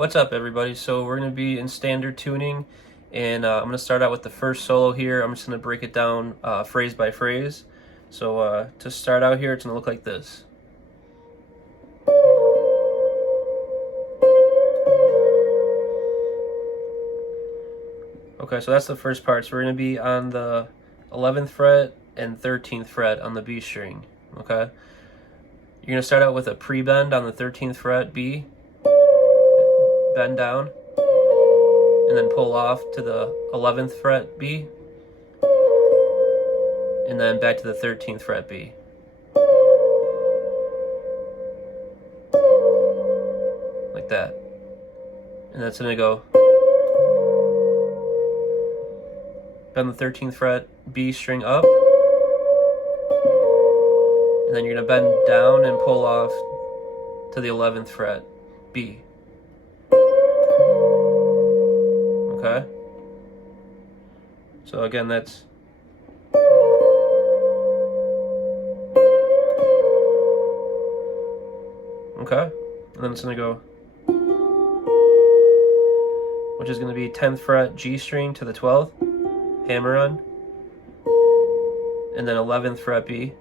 What's up, everybody? So we're going to be in standard tuning, and I'm going to start out with the first solo here. I'm just going to break it down phrase by phrase. So to start out here, it's going to look like this. Okay, so that's the first part. So we're going to be on the 11th fret and 13th fret on the B string. Okay, you're going to start out with a pre-bend on the 13th fret B, bend down, and then pull off to the 11th fret B, and then back to the 13th fret B. Like that. And that's going to go bend the 13th fret B string up, and then you're going to bend down and pull off to the 11th fret B. Okay? So again, that's okay? And then it's going to go, which is going to be 10th fret G string to the 12th, hammer on, and then 11th fret B.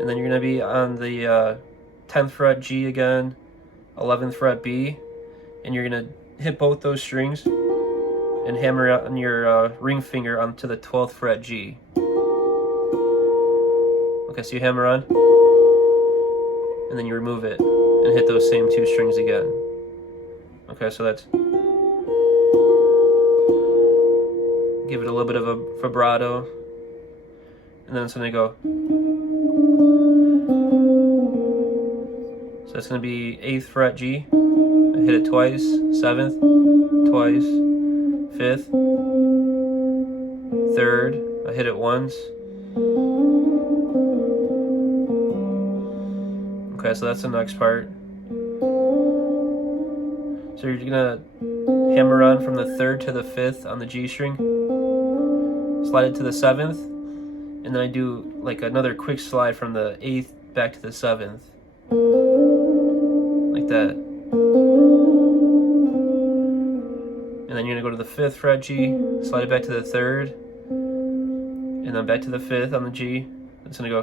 And then you're going to be on the 10th fret G again, 11th fret B, and you're going to hit both those strings and hammer on your ring finger onto the 12th fret G. Okay, so you hammer on, and then you remove it and hit those same two strings again. Okay, so that's, give it a little bit of a vibrato, and then it's going to go. So that's going to be 8th fret G, I hit it twice, 7th, twice, 5th, 3rd, I hit it once. Okay, so that's the next part. So you're gonna hammer on from the 3rd to the 5th on the G string, slide it to the 7th, and then I do like another quick slide from the 8th back to the 7th. Like that. And then you're gonna go to the 5th fret G, slide it back to the 3rd, and then back to the 5th on the G. It's gonna go.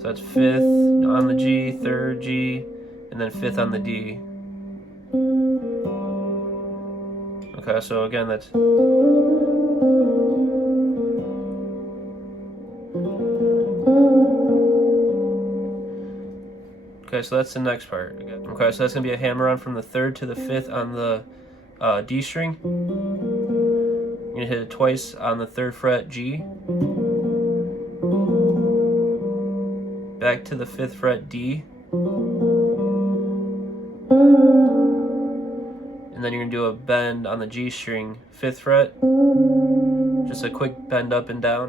So that's 5th on the G, 3rd G, and then 5th on the D. Okay, so again, that's. Okay, so that's the next part. Okay, so that's going to be a hammer on from the 3rd to the 5th on the D string. You're going to hit it twice on the 3rd fret G. Back to the 5th fret D. And then you're going to do a bend on the G string, 5th fret. Just a quick bend up and down.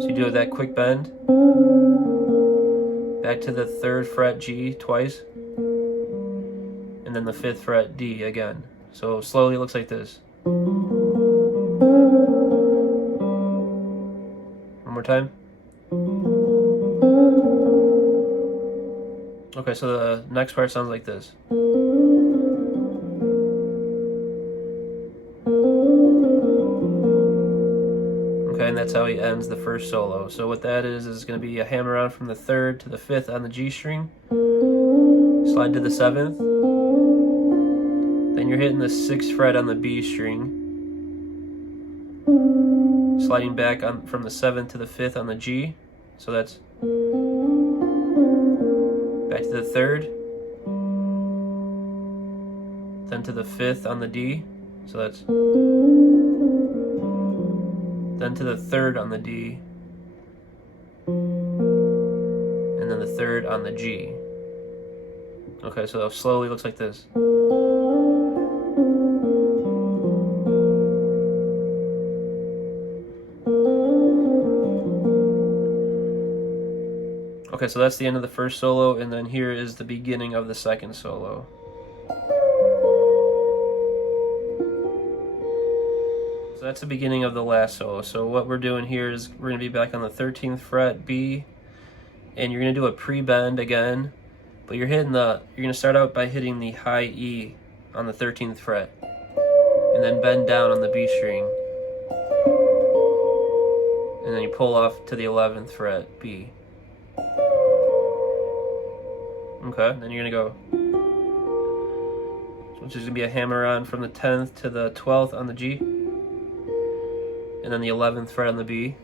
So you do that quick bend. Back to the 3rd fret G twice, and then the 5th fret D again. So slowly it looks like this. One more time. Okay, so the next part sounds like this. Okay, and that's how he ends the first solo. So what that is going to be a hammer on from the 3rd to the 5th on the G string, slide to the 7th, then you're hitting the 6th fret on the B string, sliding back on from the 7th to the 5th on the G, so that's back to the 3rd, then to the 5th on the D, so that's then to the 3rd on the D, and then the 3rd on the G. Okay, so it slowly looks like this. Okay, so that's the end of the first solo, and then here is the beginning of the second solo. So that's the beginning of the last solo. So what we're doing here is we're going to be back on the 13th fret B, and you're going to do a pre-bend again, but you're going to start out by hitting the high E on the 13th fret, and then bend down on the B string, and then you pull off to the 11th fret B. Okay, then you're going to go, which is going to be a hammer on from the 10th to the 12th on the G, and then the 11th fret on the B.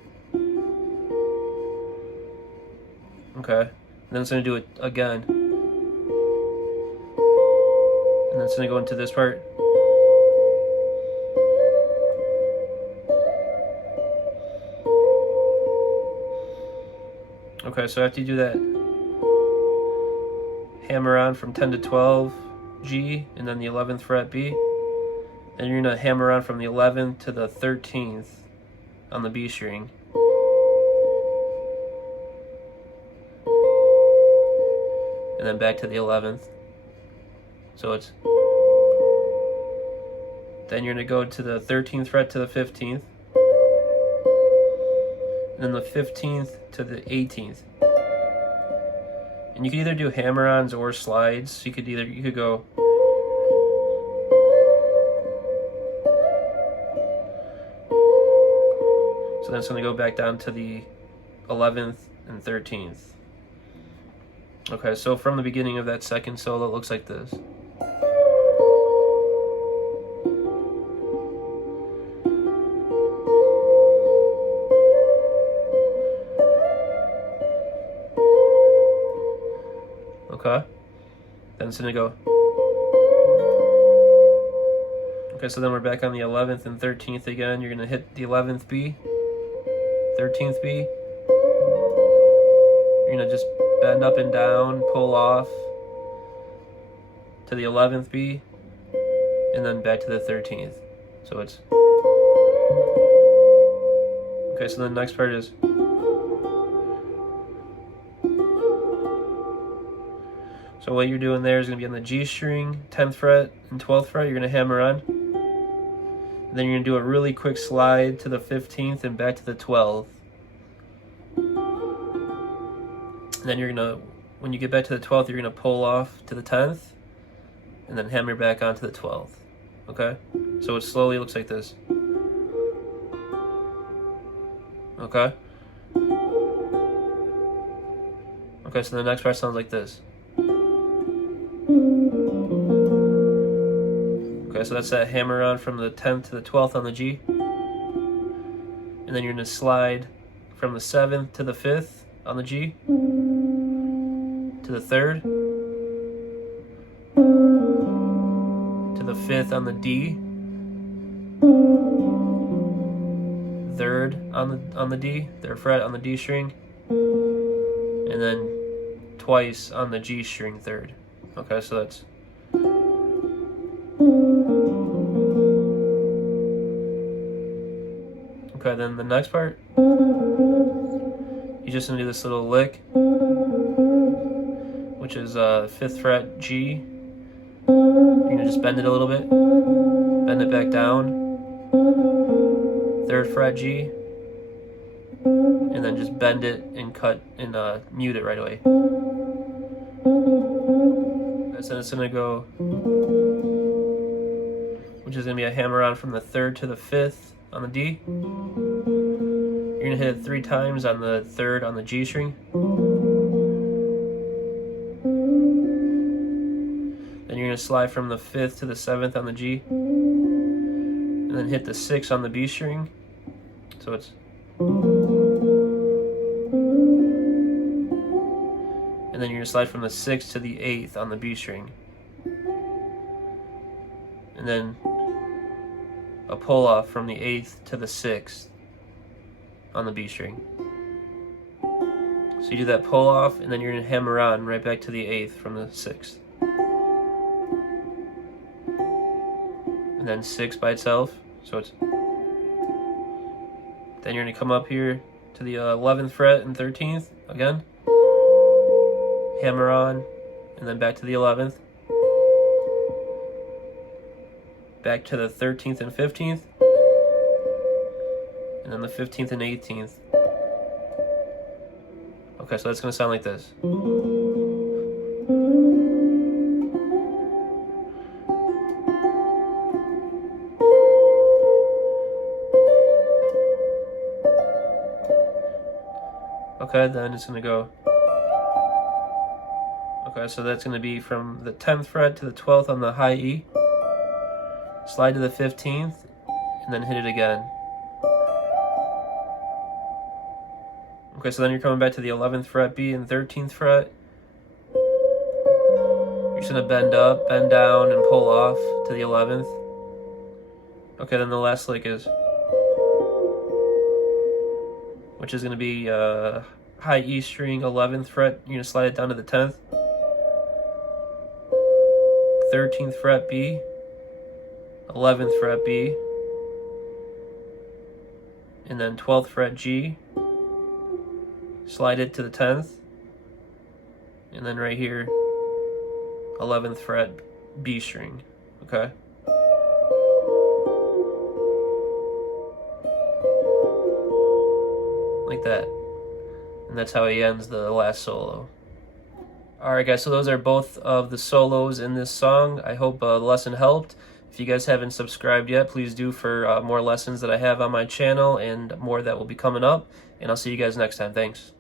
Okay, and then it's going to do it again, and then it's going to go into this part. Okay, so after you do that hammer on from 10 to 12 G, and then the 11th fret B, then you're going to hammer on from the 11th to the 13th on the B string, and then back to the 11th. So it's, then you're going to go to the 13th fret to the 15th, and then the 15th to the 18th. And you can either do hammer-ons or slides. You could go so then it's going to go back down to the 11th and 13th. Okay, so from the beginning of that second solo, it looks like this. Okay, then it's going to go. Okay, so then we're back on the 11th and 13th again. You're going to hit the 11th B, 13th B. You're going to just bend up and down, pull off to the 11th B, and then back to the 13th. So it's, okay, so the next part is, so what you're doing there is going to be on the G string, 10th fret and 12th fret. You're going to hammer on. And then you're going to do a really quick slide to the 15th and back to the 12th. And then you're going to, when you get back to the 12th, you're going to pull off to the 10th and then hammer back onto the 12th. Okay? So it slowly looks like this. Okay? Okay, so the next part sounds like this. Okay, so that's that hammer on from the 10th to the 12th on the G. And then you're going to slide from the 7th to the 5th on the G, to the 3rd, to the 5th on the D, 3rd on the D, 3rd fret on the D string, and then twice on the G string 3rd. Okay, so that's, okay, then the next part, you're just going to do this little lick, which is 5th fret G. You're going to just bend it a little bit, bend it back down, 3rd fret G, and then just bend it and cut and mute it right away. So it's going to go, which is going to be a hammer on from the 3rd to the 5th on the D. You're going to hit it 3 times on the 3rd on the G string. Then you're going to slide from the 5th to the 7th on the G. And then hit the 6th on the B string. So it's, and then you're going to slide from the 6th to the 8th on the B string. And then a pull off from the 8th to the 6th on the B string. So you do that pull off, and then you're going to hammer on right back to the 8th from the 6th. And then 6 by itself. So it's, then you're going to come up here to the 11th fret and 13th again. Hammer on, and then back to the 11th. Back to the 13th and 15th. and then the 15th and 18th. Okay, so that's going to sound like this. Okay, then it's going to go. Okay, so that's going to be from the 10th fret to the 12th on the high E. Slide to the 15th, and then hit it again. Okay, so then you're coming back to the 11th fret B and 13th fret. You're just going to bend up, bend down, and pull off to the 11th. Okay, then the last lick is, which is going to be high E string, 11th fret. You're going to slide it down to the 10th. 13th fret B, 11th fret B, and then 12th fret G. Slide it to the 10th, and then right here, 11th fret B string, okay? Like that. And that's how he ends the last solo. Alright guys, so those are both of the solos in this song. I hope the lesson helped. If you guys haven't subscribed yet, please do for more lessons that I have on my channel and more that will be coming up. And I'll see you guys next time. Thanks.